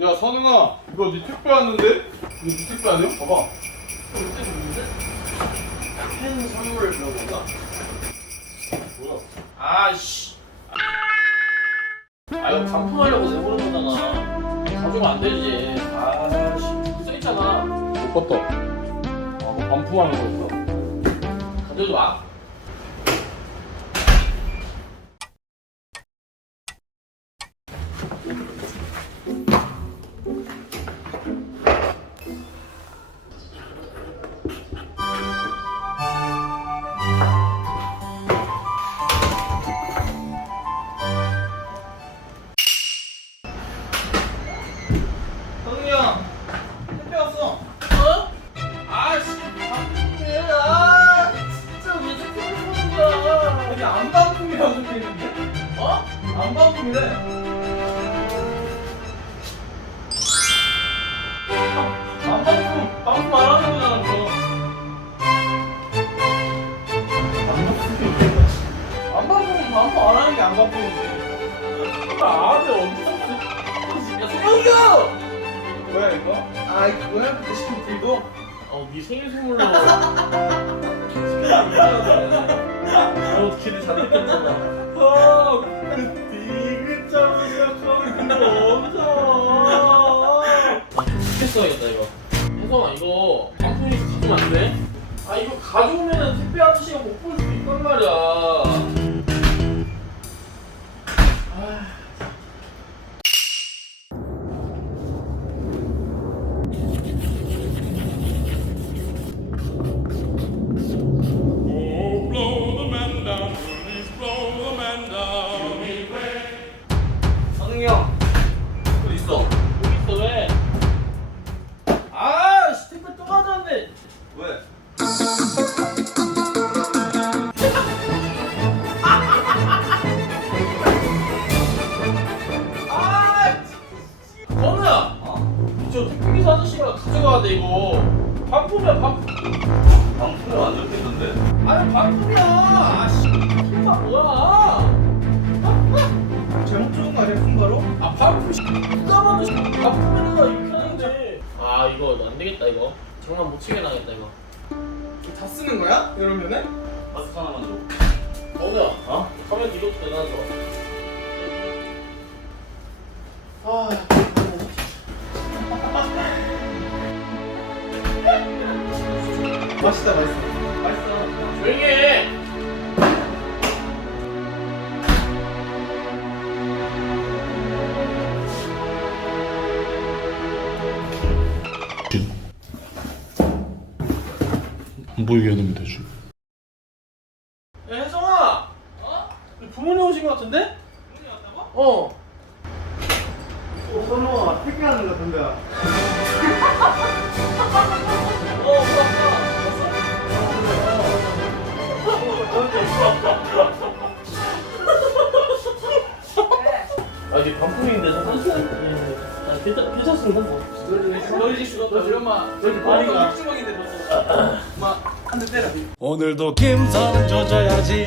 야 선웅아 이거 네 택배 왔는데? 이거 네 택배 아니야? 봐봐 그때 누군데? 팬 선물을 건가? 뭐야 아씨. 아 이거 반품하려고 내보는 거잖아. 가져가면 안 되지. 아씨. 써있잖아. 못 봤다 아 뭐 반품하는 거였어? 가져도 와. 여기 안방품이라고 적혀있는데? 어? 안방품이래 안방품 방품 안 하는 거잖아 그거 안방품은 방품 안 하는 게 안방품이지 아 안에 어디서 야 소영이야. 뭐야 이거? 아 그거야? 그때 시킨 딜도? 어, 네 생일 선물로. 어, 기대 잔뜩 했잖아. 어, 그 디귿자로 생각하면 그거 엄청 아, 죽게 써야겠다, 이거. 혜성아, 이거 반품해서 가져오면 안 돼? 아, 이거 가져오면은 택배 아저씨가 못 볼 수도 있단 말이야. 가 가져가야 돼, 이거. 반품이야, 반품. 방품에 완전 깼는데? 아니, 반품이야. 아, 씨. 택배가 뭐야? 잘못 적은 거 아니야 큰 거로? 아 반품 씨 누가 봐도 씨 반품이라 이렇게 하는데 아 이거 안 되겠다 이거 장난 못 치게 나겠다 이거 다 쓰는 거야? 이러면은? 마스크 하나만 줘 어우야 어? 카메라 이것도 내놔줘 아 맛있다 맛있어. 맛있어 조용히 해. 안 보이게 해놓으면 되지 야, 혜성아! 어? 부모님 오신 것 같은데? 부모님 왔다고? 어. 선우가 택배하는 거 같은데 어, 아, 이게 반품인데 삼촌 아, 괜찮 괜찮습니다. 너희 집 우리 엄마 너희 집 버리가 주먹인데 너 엄마 한대 때려 오늘도 김선은 조져야지.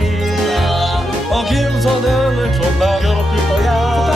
어, 김선은 존나 괴롭힐 거야.